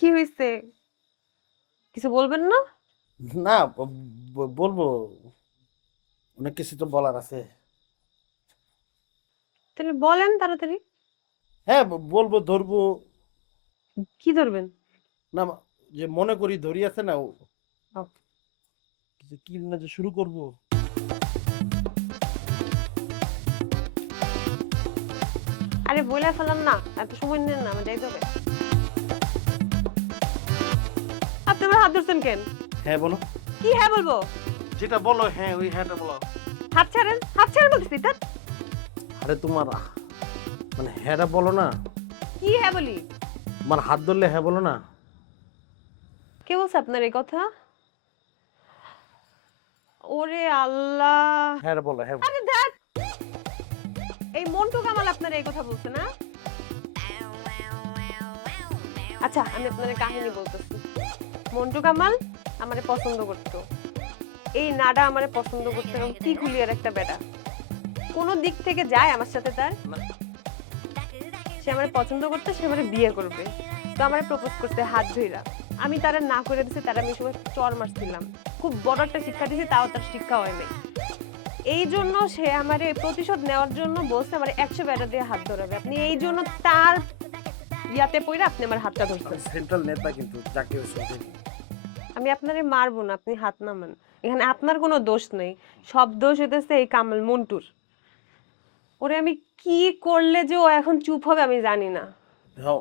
কি হয়েছে? কিছু বলবেন না? না, বলবো। অনেক কিছু তো বলার আছে। তাহলে বলেন তাড়াতাড়ি। হ্যাঁ, বলবো, ধরবো। কি ধরবেন? না, যে মনে করি ধরি আছে না, ও, কিছু কি না যে শুরু করব। আরে বইলা ফেলাম না, এত সময় নেন না, আমার যাইতে হবে। আপনি আমার হাত ধরছেন কেন? হ্যাঁ বলো। কি হ্যাঁ বলবো? যেটা বলো, হ্যাঁ ওই হ্যাঁটা বলো। হাত ছাড়েন বলতেছি। তা আরে তোমার মানে হ্যাঁটা বলো না। কি হ্যাঁ বলি? আমার হাত ধরলে হ্যাঁ বলো না। কে বলছে আপনার এই কথা? ওরে আল্লাহ! হ্যাঁটা বলো, হ্যাঁ বলো। আরে ধ্যাৎ! এই মন্টু কামাল আপনার এই কথা বলছে না? আচ্ছা, আমি আপনার কাহিনী বলতেছি। মন্টু কামাল আমারে পছন্দ করতো। এই নাডা আমারে পছন্দ করতো এবং কি কুলিয়ার একটা বেটা। কোন দিক থেকে যায় আমার সাথে তার? সে আমারে পছন্দ করতে, সে আমারে বিয়ে করবে। তো আমারে প্রপোজ করতে হাত ধইরা। আমি তারে না করে দিছি, তারে আমি সময় চর মারছিলাম। খুব বড় একটা শিক্ষা দিছি, তাও তার শিক্ষা হয় নাই। এই জন্য সে আমারে প্রতিশোধ নেওয়ার জন্য বলছে আমারে 100 বেটা দিয়ে হাত ধরাবে। আপনি এই জন্য তার ইয়াতে পইরা আপনি আমার হাতটা ধরছেন। সেন্ট্রাল নেতা কিন্তু জাকির হোসেন। আমি আপনারে মারবো না, আপনি হাত নামান। এখানে আপনার কোনো দোষ নেই। সব দোষ হইতেছে এই কামাল মন্টুর। ওরে আমি কি করলে যে ও এখন চুপ হবে আমি জানি না। হ্যাঁ,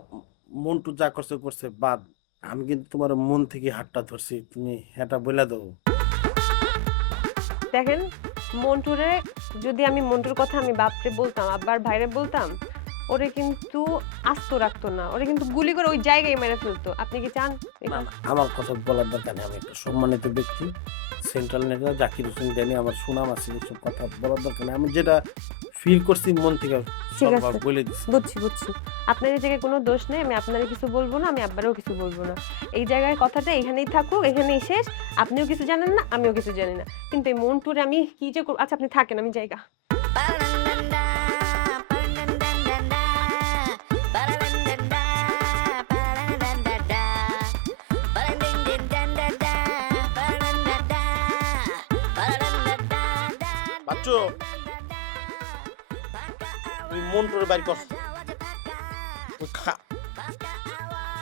মন্টু যা করছে করছে বাদ। আমি কিন্তু তোমার মন থেকে হাতটা ধরছি, তুমি হ্যাঁটা বলে দাও। দেখেন, মন্টুরে যদি আমি মন্টুর কথা আমি বাপরে বলতাম, আব্বার ভাইরে বলতাম, ওরে কিন্তু আস্ত রাখতো না, ওরে কিন্তু গুলি করে ওই জায়গায় মেরে ফেলতো। আপনি কি চান না এটা? না, আমার কথা বলার দরকার নেই। আমি একটা সম্মানিত ব্যক্তি, সেন্ট্রাল নেতা জাকির হোসেন জানি, আমার সুনাম আছে, এসব কথা বলার দরকার নেই। আমি যেটা ফিল করছি মন থেকে ঠিক সব আছে, বলে দিচ্ছি। বুঝছি। আপনার এই জায়গায় কোনো দোষ নেই, আমি আপনারে কিছু বলবো না, আমি আব্বারেও কিছু বলবো না। এই জায়গায় কথাটা এখানেই থাকুক, এখানেই শেষ। আপনিও কিছু জানেন না, আমিও কিছু জানি না। কিন্তু এই মন্টুরে আমি কি যে করব। আচ্ছা, আপনি থাকেন, আমি জায়গা। বাচ্চু, তুই মন্টুর বাড়ি কর। ওই খা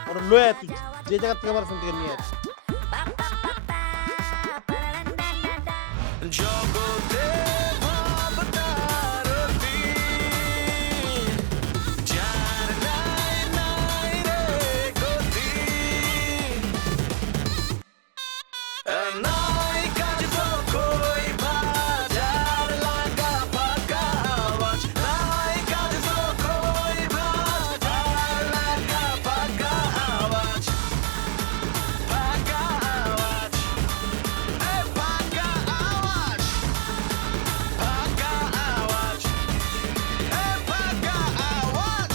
ওরা লয়ে তুই যে জায়গা থেকে আমার ফোন থেকে নিয়ে আয়। জগতে ভাবতারতি যার নাই নাই রে গতি নাই কাজ তো কই বাজার লাগা ফাঁকা আওয়াজ নাই কাজ তো কই বাজার লাগা ফাঁকা আওয়াজ ফাঁকা আওয়াজ ফাঁকা আওয়াজ ফাঁকা আওয়াজ ফাঁকা আওয়াজ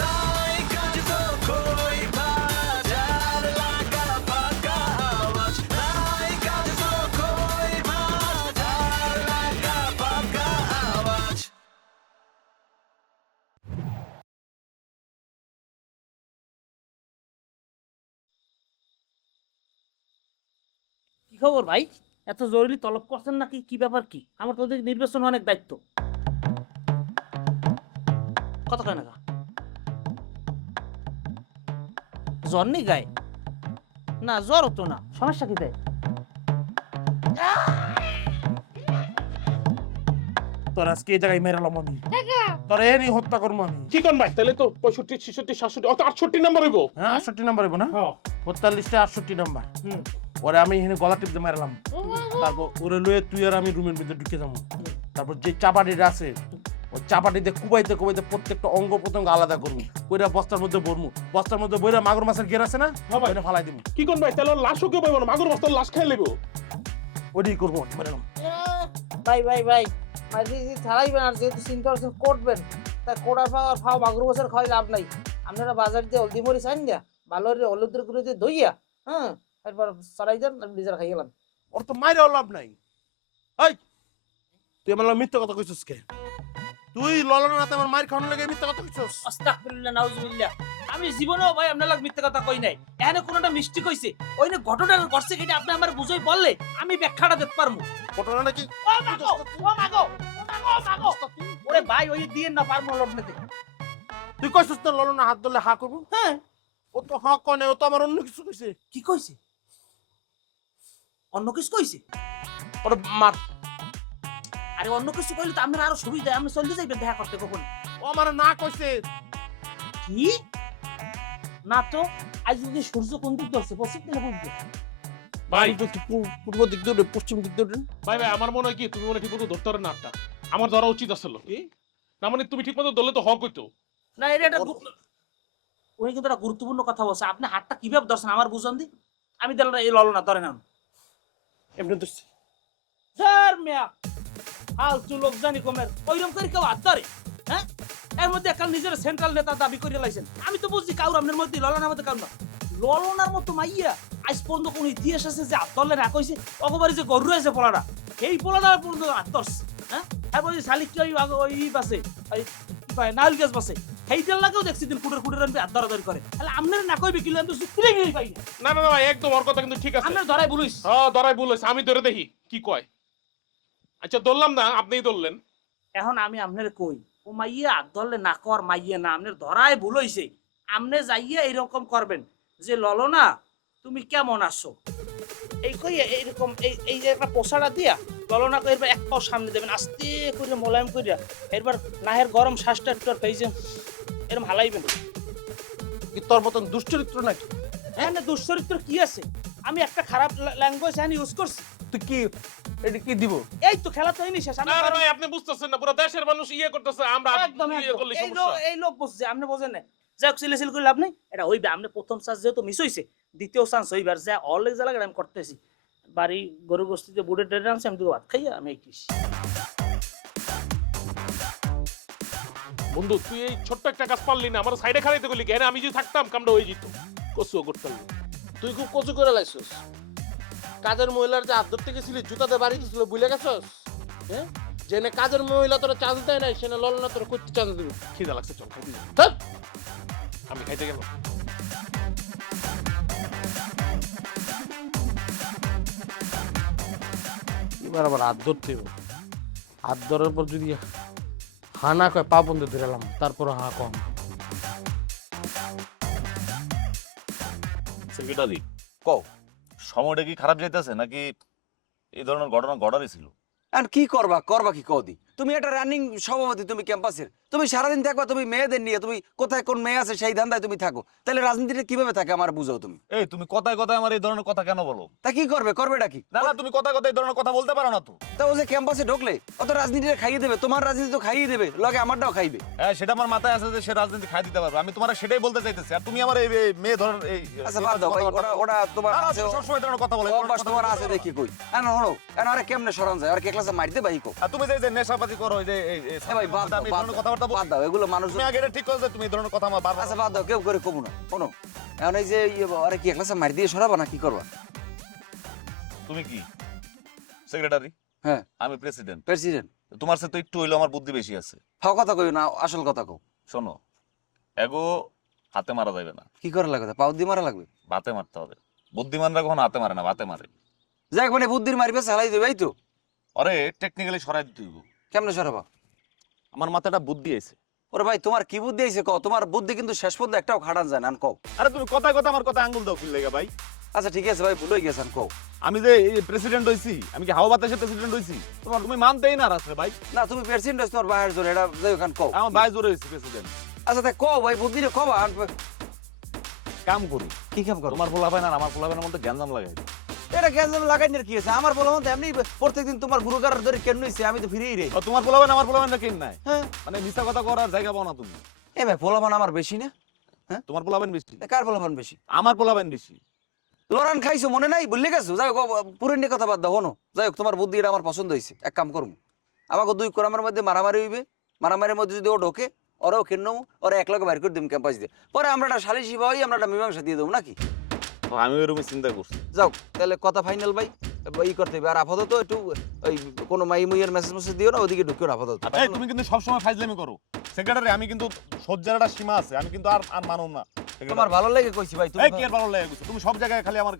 নাই কাজ তো কই বাজার লাগা ফাঁকা আওয়াজ নাই কাজ তো কই বাজার লাগা ফাঁকা আওয়াজ কি খবর ভাই? এত জরুরি তলব করছেন নাকি? কি ব্যাপার? কি আমার তো দেখি নির্বাচন অনেক দায়িত্ব। কত কয় নাকা জ্বর নেই গায়ে? না জ্বর হতো না, সমস্যা কি তাই? তোর আজকে এই জায়গায় মেরালাম আমি, তোর এ নিয়ে হত্যা করবো আমি। কি কোন ভাই তাহলে তো 65 66 67 অত 68 নাম্বার হইব। হ্যাঁ, 68 নাম্বার হইব না? হ্যাঁ 45 68 নাম্বার। ওরে আমি এখানে গলা টিপ দিয়ে মারলাম। তারপর ওরে লয়ে তুই আর আমি রুমের ভিতরে ঢুকে যাবো। তারপর যে চাপাটিটা আছে ওই চাপাটিতে কুবাইতে কুবাইতে প্রত্যেকটা অঙ্গ প্রত্যঙ্গ আলাদা করবো, কইরা বস্তার মধ্যে ভরমু। বস্তার মধ্যে বইরা মাগুর মাছের গের আছে না, হ্যাঁ ভাই। ওইটা ফালাই দিব। কি কোন ভাই তাহলে ওর লাশও কেউ পাইব না, মাগুর বস্তার লাশ খাই লইব। ওইটাই করবো। মেরালাম। ভাই ভাই ভাই মাঝে ছাড়াইবেন আর যেহেতু চিন্তা করছেন করবেন তা কোড়ার ফাও ফাও মাগুর বছর খাওয়াই লাভ নাই আপনারা বাজার দিয়ে হলদি মরিচ আন দিয়া ভালো করে হলুদের গুঁড়ো দিয়ে ধইয়া হ্যাঁ এরপর চড়াই দেন নিজের খাই গেলাম ওর তো মাইরেও লাভ নাই। এই তুই আমার মিথ্যা কথা কইছিস কে? তুই ললনের রাতে আমার মায়ের খাওয়ানোর লেগে মিথ্যা কথা কইছিস? আস্তাগফিরুল্লাহ নাউজুবিল্লাহ আমি জীবনেও ভাই আপনার লাগ মিথ্যা কথা কই নাই এখানে কোনোটা মিষ্টি কইছে ওই না ঘটনাটা ঘটছে কিনা আপনি আমার বুঝাই বললে আমি ব্যাখ্যাটা দিতে পারবো ঘটনাটা কি? ও মাগো ও মাগো ও মাগো ওরে ভাই ওই দিয়ে না পারমো লড়তে তুই কইছিস তো ললনের হাত ধরলে হা করবো? হ্যাঁ ও তো হা কনে, ও তো আমার অন্য কিছু কইছে। কি কইছে অন্য কিছু কইছে ওর মার, আরে অন্য কিছু কইলে তো আমরা আরো সুবিধা আমরা চলে যাইবেন দেখা করতে কখন ও আমার না কইছে। কি না তো আজ যদি সূর্য কোন দিক ধরছে পশ্চিম দিকে পূর্ব ভাই তুই তো পূর্ব দিক দিয়ে পশ্চিম দিক দিয়ে ভাই ভাই আমার মনে হয় কি তুমি মনে ঠিক মতো ধরতে পারো না আটটা আমার ধরা উচিত আসলো কি না মানে তুমি ঠিক মতো ধরলে তো হক হইতো না এটা একটা উনি কিন্তু একটা গুরুত্বপূর্ণ কথা বলছে আপনি হাতটা কিভাবে ধরছেন আমার বুঝান দি আমি দিলাম এই ললো না ধরে না এমনি ধরছি। স্যার মিয়া ফালতু লোক জানি কমের ওইরকম করে কেউ হাত ধরে হ্যাঁ এর মধ্যে একটা নিজের সেন্ট্রাল নেতা দাবি করে লাইছেন আমি তো বুঝছি কাউর আপনার মধ্যে ললনার মধ্যে কাউর না ললনার মতো মাইয়া আজ পর্যন্ত কোন ইতিহাস আছে যে হাত ধরলে না কইছে অগবারে যে গরু আছে পোলাটা এই পোলাটা পর্যন্ত হাত ধরছে হ্যাঁ এরপর যে শালিক কি ওই বাসে ওই কি কয় নাল গাছ বাসে সেইটার লাগেও দেখছি দিন কুটের কুটের আনবে হাত ধরাধরি করে তাহলে আপনার না কইবে কিলো আমি তো তুলে গেই পাই না না না ভাই একদম ওর কথা কিন্তু ঠিক আছে আপনার ধরাই বলিস হ্যাঁ ধরাই বলেছে আমি ধরে দেখি কি কয় আচ্ছা ধরলাম না আপনিই ধরলেন এখন আমি আপনার কই ও মাইয়া হাত ধরলে না কর মাইয়া না আপনার ধরাই ভুল হইছে আপনি যাইয়া এইরকম করবেন যে ললনা তুমি কেমন আছো এই কই এইরকম এই যে একটা পোষাটা দিয়া ললনা কইবা এক পাও সামনে দেবেন আস্তে করে মোলায়েম কইরা এরপর নাহের গরম শ্বাসটা একটু পেয়েছে এরকম হালাইবেন কি তোর মতন দুশ্চরিত্র নাকি? হ্যাঁ না দুশ্চরিত্র কি আছে আমি একটা খারাপ ল্যাঙ্গুয়েজ হ্যাঁ ইউজ করছি তুই কি এটা কি দিব? এই তো খেলা তো হয়নি শেষ আমি না না কারণ- ভাই আপনি বুঝতেছেন না পুরো দেশের মানুষ ইয়ে করতেছে আমরা একদম ইয়ে করলে একদম। সমস্যা এই লোক বুঝছে আপনি বোঝেন না যাক সিলেসিল করে লাভ নেই এটা হইবে আপনি প্রথম চান্স যেহেতু মিস হইছে দ্বিতীয় চান্স হইবার যা অলরেডি যা লাগে আমি করতেছি বাড়ি গরু গোষ্ঠীতে বুড়ে ডেটে আনছি আমি দুটো ভাত খাইয়া আমি একটিস বন্ধু তুই এই ছোট্ট একটা কাজ পারলি না আমার সাইডে খাড়াইতে গেলি কেন আমি যদি থাকতাম কামটা হয়ে যেত কসুও করতাম না। তুই খুব কচু করে লাইছস। কাজের মহিলার যে হাত ধরতে গেছিলি জুতাতে বাড়ি দিছিল বুঝলে গেছস? হ্যাঁ, যেনে কাজের মহিলা তোরা চান্স দেয় নাই সেনে ললনা তোরা করতে চান্স দিবি। খিদা লাগছে চল খাইতে যাই। ধ্যাৎ। আমি খাইতে গেলাম এবার আবার হাত ধরতে হবে। হাত ধরার পর যদি হা না কয় পা বন্ধে ধরেলাম তারপর হা কম। সেক্রেটারি কও সময়টা কি খারাপ যাইতেছে নাকি এই ধরনের ঘটনা ঘটারই ছিল? আর কি করবা কি কদি তুমি একটা রানিং সভাপতি তুমি ক্যাম্পাসের তুমি সারাদিন থাকবা তুমি মেয়েদের নিয়ে তুমি কোথায় কোন মেয়ে আছে সেই ধান্দায় তুমি থাকো তাহলে রাজনীতিটা কিভাবে থাকে আমার বুঝাও তুমি এই তুমি কথায় কথায় আমার এই ধরনের কথা কেন বলো? তা কি করবেটা কি না না তুমি কথায় কথায় এই ধরনের কথা বলতে পারো না তো। তা ও যে ক্যাম্পাসে ঢুকলে অত রাজনীতিটা খাইয়ে দেবে তোমার রাজনীতি তো খাইয়ে দেবে লগে আমারটাও খাইবে হ্যাঁ সেটা আমার মাথায় আছে যে সে রাজনীতি খাই দিতে পারবে, আমি তোমার সেটাই বলতে চাইতেছি। আর তুমি আমার এই মেয়ে ধরনের এই আচ্ছা বাদ দাও ভাই, ওটা তোমার না, না, আছে তুমি সবসময় এই ধরনের কথা বলো। অভ্যাস তোমার আছে দেখি কই না হলো আরে কেমনে সরান যায় আর কে ক্লাসে মারতে ভাই কো আর তুমি যে নেশাপাতি করো এই যে ভাই বাদ দাও আমি এই ধরনের কথাবার্তা বলি? বাদ দাও এগুলো মানুষ তুমি আগে এটা ঠিক করো যে তুমি এই ধরনের কথা আমার বারবার আচ্ছা বাদ দাও কেউ করে কমু না শোনো এখন এই যে আরে কি ক্লাসে মার দিয়ে সরাবা না কি করবা তুমি কি সেক্রেটারি? হ্যাঁ আমি প্রেসিডেন্ট। প্রেসিডেন্ট তোমার সাথে তো একটু হইলো আমার বুদ্ধি বেশি আছে। ফাও কথা কই না আসল কথা কও শোনো, এগো হাতে মারা যাবে না, কি করা লাগবে পাও দিয়ে মারা লাগবে ভাতে মারতে হবে। বুদ্ধিমানরা কখনো হাতে মারে না, ভাতে মারে। যাক মানে বুদ্ধির মারিবে চালাই দেবে এই তো আরে টেকনিক্যালি সরাই দিতে হইব। কেমনে সরাবা আমার মাথাটা বুদ্ধি আছে। ওরে ভাই তোমার কি বুদ্ধি আইছে কও তোমার বুদ্ধি কিন্তু শেষ পর্যন্ত একটাও খাটান যায় না আন কও আরে তুমি কথায় কথা আমার কথা আঙ্গুল দাও খুললে ভাই। আচ্ছা ঠিক আছে ভাই ভুল হয়ে গেছেন কও আমি যে প্রেসিডেন্ট হইছি, আমি কি হাওয়া বাতাসে প্রেসিডেন্ট হইছি? তুমি মানতেই না রাস্তা ভাই। না তুমি প্রেসিডেন্ট হইছ তোমার বাইরের জোরে এটা যাই ওখান কও আমার ভাই জোরে হইছি প্রেসিডেন্ট। আচ্ছা তাই কও ভাই বুদ্ধি রে কবা কাম করি, কি কাম করো তোমার পোলাপাইন আর আমার পোলাপাইনের মধ্যে গ্যাঞ্জাম লাগাই। এটা গ্যাঞ্জাম লাগাই না কি আছে আমার বলা মতো এমনি প্রত্যেকদিন তোমার গুরুগার ধরে কেন হইছে আমি তো ফিরেই রে তোমার পোলাপাইন আমার পোলাপাইনটা কেন নাই? হ্যাঁ মানে মিথ্যা কথা করার জায়গা পাও না তুমি। এ ভাই পোলাপান আমার বেশি না তোমার পোলাপাইন বেশি, কার পোলাপান বেশি আমার পোলাপাইন বেশি। লড়ান খাইছো মনে নাই ভুলে গেছো? যাই হোক পুরনো কথা বাদ দাও, হনো যাই হোক তোমার বুদ্ধি এটা আমার পছন্দ হয়েছে। এক কাম করবো, আমাকে 2 কোরামের মধ্যে মারামারি হইবে, মারামারির মধ্যে যদি ও ঢোকে ওরাও কিনো, ওরা এক লগে বাইর করে দিম ক্যাম্পাস দিয়ে, পরে আমরা একটা সালিশি ভাই আমরা একটা মীমাংসা দিয়ে দেবো নাকি? আমি ওইরকম চিন্তা করছি। যাও তাহলে কথা ফাইনাল ভাই, ই করতে হবে। আর আপাতত একটু ওই কোনো মাই মুইয়ের মেসেজ দিও না, ওদিকে ঢুকিও না আপাতত। এই তুমি কিন্তু সবসময় ফাইজলামি করো সেক্রেটারি, আমি কিন্তু সহ্যের একটা সীমা আছে, আমি কিন্তু আর আর মানো না। তোমার ভালো লেগে কইছি ভাই, তুমি এই কি আর ভালো লাগে গেছে? তুমি সব জায়গায় খালি আমার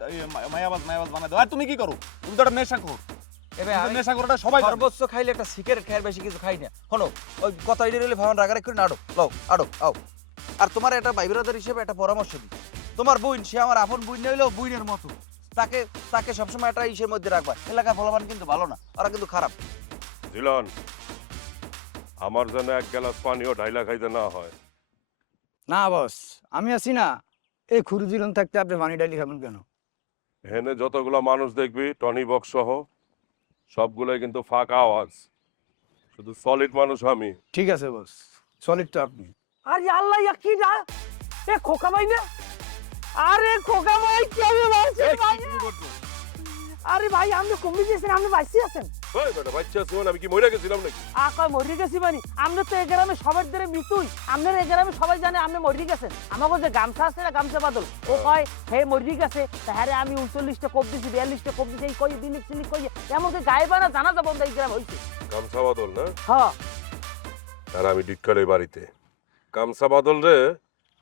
মায়াবাজ বানাই দাও। আর তুমি কি করো? তুমি তো একটা নেশা করো। এবে নেশা করাটা সবাই জানে। সর্বোচ্চ খাইলে একটা সিগারেট খাই, বেশি কিছু খাই না। হলো ওই কথা এটা রইলে ভাবনা রাগারে করে নাড়ো লও আড়ো আও। আর তোমার একটা ভাই ব্রাদার হিসেবে একটা পরামর্শ দিই, তোমার বোন সে আমার আপন বোন নইলেও বোনের মতো, তাকে তাকে সবসময় একটা ইসের মধ্যে রাখবা। এলাকার ফলাফল কিন্তু ভালো না, ওরা কিন্তু খারাপ। জিলন, আমার যেন এক গ্লাস পানিও ঢাইলা খাইতে না হয়। না বস, আমি আছি না, এই খুরুজিলন থাকতে আপনি পানি ডালি খাবেন কেন? এখানে যতগুলো মানুষ দেখবি টনি বক্স সহ সবগুলোই কিন্তু ফাঁকা আওয়াজ, শুধু সলিড মানুষ আমি। ঠিক আছে বস, সলিড তো আপনি। আরে আল্লাহ ইয়া কি না এ খোকা ভাই না? আরে খোকা ভাই কেমন আছেন ভাই? আরে ভাই আপনি কমে গেছেন, আপনি বাইসি আছেন? ওই বেটা বাচ্চা আছি মানে, আমি কি মরে গেছিলাম নাকি? কয় মরি গেছি মানে? আপনি তো এই গ্রামে সবার ধরে মৃত্যুই, আপনার এই গ্রামে সবাই জানে আপনি মরি গেছেন। আমাকে যে গামছা আছে না, গামছা বাদল, ও কয় হে মরি গেছে, হ্যাঁ আমি 39টা কোপ দিছি, 42টা কোপ দিছি, এই কই দিলিক সিলিক কই, এমনকি গায়েবানা জানা যাব এই গ্রাম হইছে। গামছা বদল না? হ্যাঁ আর আমি ডিক্কালে বাড়িতে গামছা বদল রে,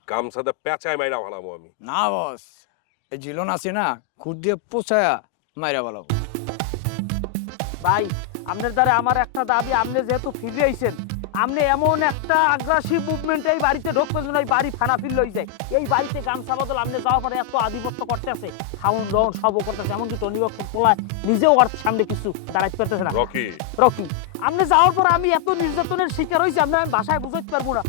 গামছাতে পেঁচায় মাইরা ভালামো আমি। না বস, এই জিলন আছে না, খুর দিয়ে পোছায়া মাইরা বলো। ভাই আপনার দ্বারা আমার একটা দাবি, আপনি যেহেতু ফিরে আইছেন, আপনি এমন একটা আগ্রাসিভ মুভমেন্ট এই বাড়িতে ঢুকবেন যেন এই বাড়ি ফানাফিল লই যায়। এই বাড়িতে গামছা বদল আপনি যাওয়ার পরে এত আধিপত্য করতে আছে, খাউন লন সবও করতেছে, এমনকি টনি বক্স পোলায় নিজেও আর সামনে কিছু দাঁড়াইতে পারতেছে না। রকি, রকি আপনি যাওয়ার পর আমি এত নির্যাতনের শিকার হয়েছি, আপনি আমি বাসায় বুঝাইতে পারবো না।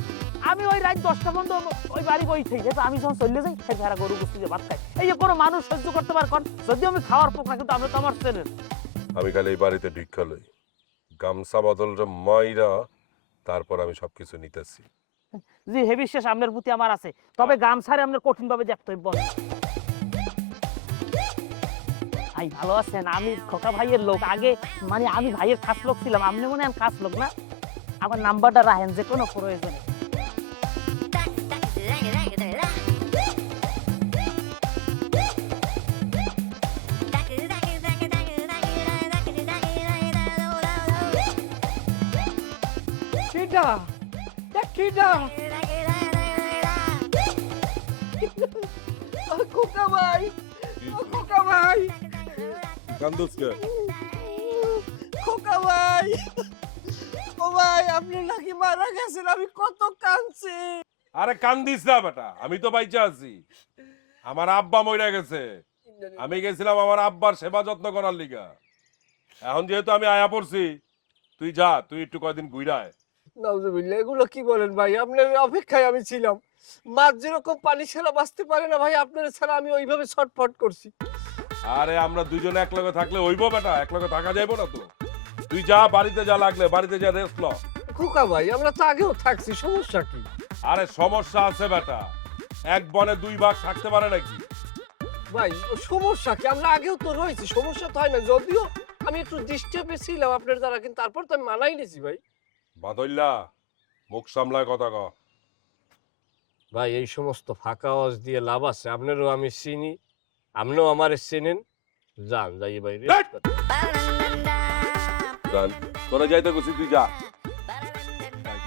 আমি ওই রাত 10টা পর্যন্ত ওই বাড়ি বই থেকে আমি যখন চলে যাই, সে ভেড়া গরু গুস্তি ভাত খাই। এই যে কোনো মানুষ সহ্য করতে পার কন, যদি আমি খাওয়ার পোক না, কিন্তু আপনি তো আমার চেনেন। আমি খালি এই বাড়িতে ভিক্ষা লই, গামছা বদল রে মাইরা তারপর আমি সবকিছু নিতেছি। জি হে বিশ্বাস আপনার প্রতি আমার আছে, তবে গামছারে আপনার কঠিন ভাবে দেখতে হইব। ভাই ভালো আছেন? আমি খোকা ভাইয়ের লোক, আগে মানে আমি ভাইয়ের খাস লোক ছিলাম, আপনি মনে হয় খাস লোক না? আমার নাম্বারটা রাখেন যে কোনো প্রয়োজনে। কিডা কিডা খোকা ভাই, খোকা ভাই, কান্দুসকে খোকা ভাই, ও ভাই আপনি নাকি মারা গেছেন? আমি কত কাঁদছি। আরে কান্দিস না বেটা, আমি তো বাইচা আছি। আমার আব্বা মইরা গেছে, আমি গেছিলাম আমার আব্বার সেবা যত্ন করার লিগা। এখন যেহেতু আমি আয়া পড়ছি, তুই যা, তুই একটু কয়দিন ঘুরায়। নাউজুবিল্লাহ, এগুলো কি বলেন ভাই? আপনার অপেক্ষায় আমি ছিলাম। মাছ যেরকম পানি ছাড়া বাঁচতে পারে না ভাই, আপনার ছাড়া আমি ওইভাবে ছটফট করছি। আরে আমরা দুজনে এক লগে থাকলে হইব বেটা, এক লগে থাকা যাইব না তো। তুই যা বাড়িতে যা, লাগলে বাড়িতে যা রেস্ট ল। খোকা ভাই আমরা তো আগেও থাকছি, সমস্যা কি? আরে সমস্যা আছে বেটা, এক বনে 2 ভাগ থাকতে পারে নাকি? ভাই সমস্যা কি? আমরা আগেও তো রয়েছি, সমস্যা তো হয় না। যদিও আমি একটু ডিস্টার্বে ছিলাম আপনার দ্বারা, কিন্তু তারপর তো আমি মানাই নিয়েছি ভাই। বাদল্লা, মুখ সামলায় কথা ক। ভাই এই সমস্ত ফাঁকা আওয়াজ দিয়ে লাভ আছে? আপনারও আমি চিনি, আপনিও আমারে চেনেন। যান যাই ভাই, জান, তোরা যাইতে গেছিস, তুই যা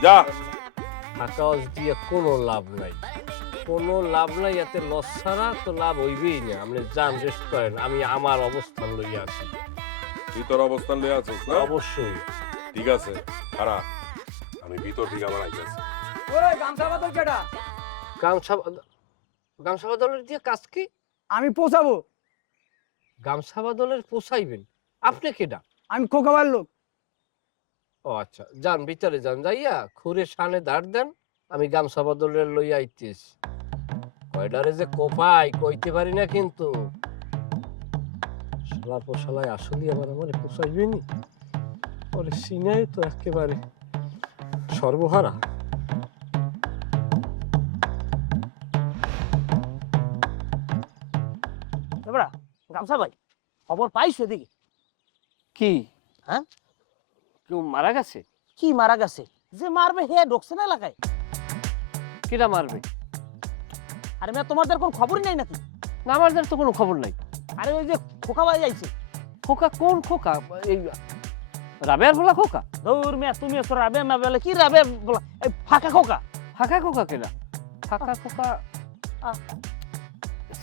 যা। ফাঁকা আওয়াজ দিয়ে কোনো লাভ নাই, কোনো লাভ নাই। এতে লস ছাড়া তো লাভ হইবেই না। আপনি যান, রেস্ট করেন, আমি আমার অবস্থান লইয়া আছি। তুই তোর অবস্থান লয়ে আছিস না? অবশ্যই। ঠিক আছে, খারা আমি ভিতর থেকে আমার আইতেছি। ওই গামছা বদল কেডা? গামছা গামছা বদলের দিয়ে কাজ কি? আমি পোছাবো। গামছা বদলের পোষাইবেন? আপনি কেডা? আমি খোকা ভাইয়ের লোক। ও আচ্ছা, যান ভিতরে যান, যাইয়া খুরে সানে দাঁড় দেন, আমি গামছা বদলের লইয়া আইতেছি। কয়ডারে যে কোপাই কইতে পারি না, কিন্তু শালা পোশালাই আসলে আমার পোষাইবেনি। ওরে সিনাই তো একেবারে সর্বহারা। এবারে গামছা ভাই খবর পাইছো এদিকে? কি হ্যাঁ? কেউ মারা গেছে? কি মারা গেছে? যে মারবে হে ঢুকছে না এলাকায়? কিরা মারবে? আরে মেয়ে তোমাদের কোন খবরই নাই নাকি? না আমাদের তো কোনো খবর নাই। আরে ওই যে খোকা ভাই আইছে। খোকা কোন খোকা? এই রাবেয়ার বলা খোকা? দৌড় মেয়ে তুমি এসো রাবে মা বলে কি রাবে বলা এই ফাঁকা খোকা। ফাঁকা খোকা কেনা? ফাঁকা খোকা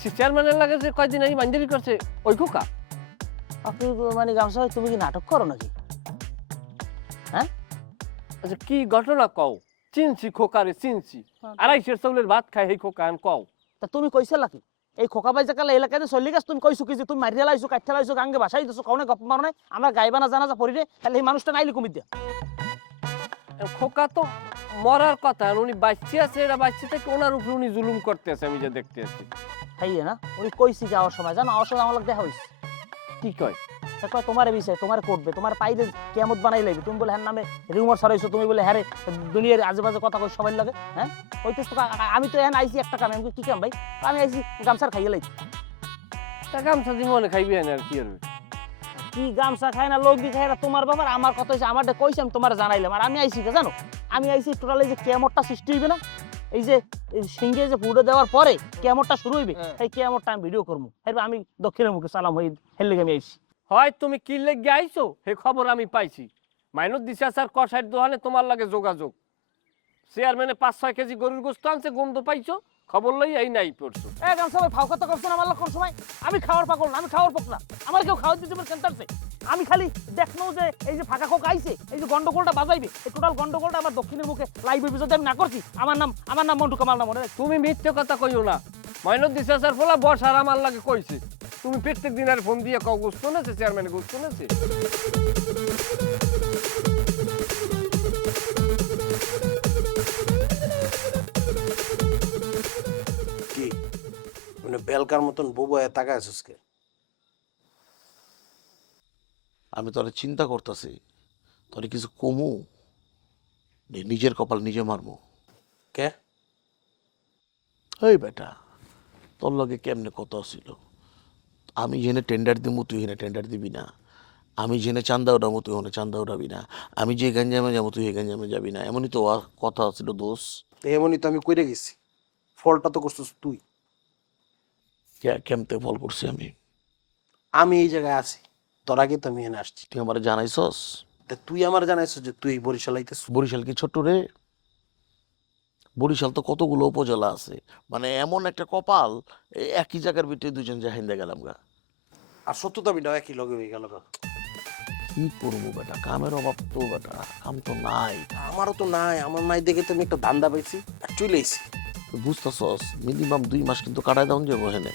চেয়ারম্যানের লাগে যে কয়দিন এই মাঞ্জারি করছে ওই খোকা? আপনি মানে গামছা ভাই তুমি কি নাটক করো নাকি? আচ্ছা কি ঘটনা কও? চিনছি খোকারে চিনছি, আড়াইশের চাউলের ভাত খায় এই খোকা কও। তা তুমি কইছিলা কি এই খোকা ভাই জাকালে এলাকাতে চলি গেছ? তুমি কইছো কি যে তুমি মারিয়া লাইছো কাটতে লাইছো গাঙ্গে বাসাই দিছো কাউনে গপ মারো নাই আমরা গাইবা না জানা যা পড়ি রে তাহলে এই মানুষটা নাইলি কমি দিয়া। খোকা তো মরার কথা, আর উনি বাচ্চা আছে, এরা বাচ্চা থেকে ওনার উপরে উনি জুলুম করতেছে আমি যে দেখতে আছি। খাইয়ে না উনি কইছি যাওয়ার সময় জানো আমার সময় আমার লোক দেখা হইছে। কি কয়? তা কয় তোমারে বিষয় তোমার করবে তোমার পাইলে কিয়ামত বানাই লাগবে। তুমি বলে হ্যার নামে রিউমার ছড়াইছো, তুমি বলে হ্যারে দুনিয়ার আজেবাজে কথা কই সবাই লাগে। হ্যাঁ কইতেছ তো আমি তো এখন আইছি একটা কামে। আমি কি কাম ভাই? আমি আইছি গামছার খাইয়ে লাইছি। তা গামছা জীবনে খাইবি না আর কি করবে? কি গামছা খায় না লোক দি খায় না তোমার ব্যাপার। আমার কথা হইছে আমারটা কইছি আমি তোমার জানাইলাম। আর আমি আইছি কে জানো? আমি আইছি টোটাল এই যে কিয়ামতটা সৃষ্টি হইবে না, এই যে সিংহে যে পুরো দেওয়ার পরে কিয়ামতটা শুরু হইবে, এই কিয়ামতটা আমি ভিডিও করবো। এরপর আমি দক্ষিণের মুখে সালাম হই হেললে আমি আইছি। হয় তুমি কি লেগে আইছো হে খবর আমি পাইছি। মাইনুর দিশা স্যার কষাইয়ের দোকানে তোমার লাগে যোগাযোগ। চেয়ারম্যানে 5-6 কেজি গরুর গোস্ত আনছে, গন্ধ পাইছো, খবর লই এই নাই পড়ছো। এ গামছা ভাই ফাও কথা করছেন আমার লোক কোন সময়? আমি খাওয়ার পাগল না, আমি খাওয়ার পকলা। আমার কেউ খাওয়ার দিতে পারে সেন্টারছে? আমি খালি দেখনো যে এই যে ফাঁকা খোক আইছে এই যে গন্ডগোলটা বাজাইবে, এই টোটাল গন্ডগোলটা আমার দক্ষিণের মুখে লাইভ যদি আমি না করছি আমার নাম মন্টু কামাল না মনে। তুমি মিথ্যে কথা কইও না। মাইনুর দিশা স্যার ফলা বসার আমার লাগে কইছে। তুমি প্রত্যেক দিন আর ফোন দিয়ে কও গোস্ত নেছে, চেয়ারম্যানে গোস্ত নেছে। কি মানে বেলকার মতন বউ তাকায় আছিস কে? আমি তোরে চিন্তা করতেছি, তোরে কিছু কমু নিজের কপাল নিজে মারমু। কে? এই বেটা তোর লগে কেমনে কথা ছিল? আমি জেনে টেন্ডার দিমু তুই হেনে টেন্ডার দিবি না, আমি জেনে চান্দা উঠাবো তুই ওখানে চান্দা উঠাবি না, আমি যে গঞ্জামে যাবো তুই এই গঞ্জামে যাবি না, এমনই তো কথা ছিল দোষ। এমনই তো আমি কইরে গেছি, ফলটা তো করছিস তুই। কেমতে ফল করছি আমি? আমি এই জায়গায় আছি তোর আগে তো আমি এনে আসছি। তুই আমার জানাইছস? তা তুই আমার জানাইছিস যে তুই বরিশাল আইতেছ? বরিশাল কি ছোট্ট রে? বরিশাল তো কতগুলো উপজেলা আছে, মানে এমন একটা কপাল একই জায়গার ভিতরে দুজন জাহিন্দা গেলাম গা। আর সত্য তো আমি একই লগে হয়ে গেল। কি করবো বেটা, কামের অভাব তো বেটা, কাম তো নাই। আমারও তো নাই, আমার নাই দেখে তো আমি একটা ধান্দা পাইছি আর চলে আইছি। বুঝতেছস মিনিমাম 2 মাস কিন্তু কাটাই দাও যাবো হেনে,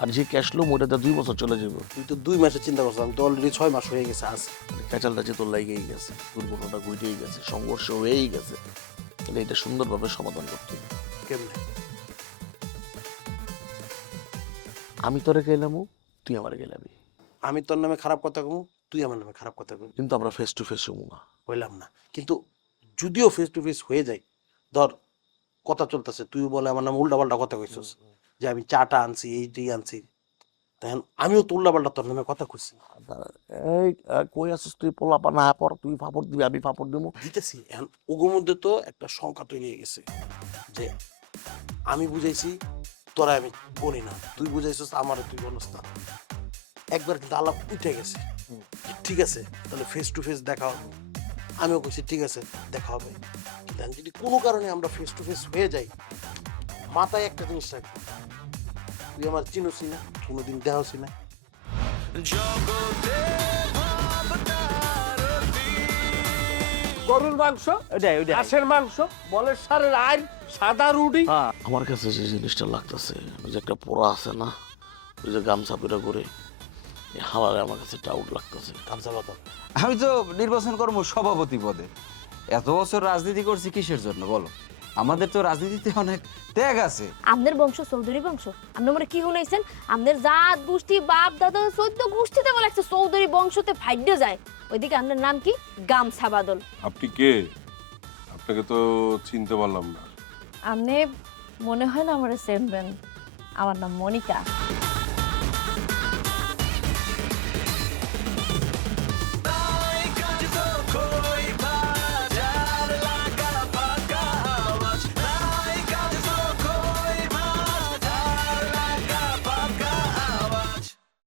আর যে ক্যাশ লো মোটা 2 বছর চলে যাবো। তুই তো 2 মাসে চিন্তা করছিস, আমি তো অলরেডি 6 মাস হয়ে গেছে আজ। ক্যাচালটা যে তোর লাগেই গেছে, দুর্ঘটনাটা ঘটেই গেছে, সংঘর্ষ হয়েই গেছে, তাহলে এটা সুন্দরভাবে সমাধান করতে হবে। কেমনে? আমি তোরে গেলাম, তুই আমার গেলাবি। আমি তোর নামে খারাপ কথা কমু, তুই আমার নামে খারাপ কথা কমু, কিন্তু আমরা ফেস টু ফেস হবো না। হইলাম না। কিন্তু যদিও ফেস টু ফেস হয়ে যায়, ধর কথা চলতেছে, তুই বলে আমার নাম উল্টাপাল্টা কথা কইছিস যে আমি চাটা আনছি এইটি আনছি, তখন আমিও তো উল্টাপাল্টা তোর নামে কথা কইছি। এই কই আসিস তুই? পোলাপা না পর তুই ফাপড় দিবি, আমি ফাপড় দেবো দিতেছি। এখন ওগুর মধ্যে তো একটা সংখ্যা তৈরি হয়ে গেছে যে আমি বুঝাইছি তোরা আমি বলি না, তুই বুঝাইছিস আমারে তুই বলস না। একবার কিন্তু আলাপ উঠে গেছে, ঠিক আছে তাহলে ফেস টু ফেস দেখা হবে। আমিও কইছি ঠিক আছে দেখা হবে। কিন্তু যদি কোনো কারণে আমরা ফেস টু ফেস হয়ে যাই, মাথায় একটা জিনিস রাখবি, তুই আমার চিনোসি না, কোনোদিন দেখাওসি না। গরুর মাংস, হাঁসের মাংস, বলের সারের আইল, সাদা রুটি। আমার কাছে যে জিনিসটা লাগতেছে, ওই যে একটা পোড়া আছে না, ওই যে গামছা পেরা করে, এই হাওয়ারে আমার কাছে ডাউট লাগতেছে। গামছা কথা আমি তো নির্বাচন করবো সভাপতি পদে। এত বছর রাজনীতি করছি কিসের জন্য বলো? আমাদের তো রাজনীতিতে অনেক ত্যাগ আছে। আমাদের বংশ চৌধুরী বংশ। আপনি মনে কি শুনাইছেন? আমাদের জাত গোষ্ঠী বাপ দাদা 14 গোষ্ঠীতে বলে একটা চৌধুরী বংশতে ফাইডে যায়। ওইদিকে আপনার নাম কি? গামছা বাদল। আপনি কে? আপনাকে তো চিনতে পারলাম না। আপনি মনে হয় না আমার চিনবেন। আমার নাম মনিকা।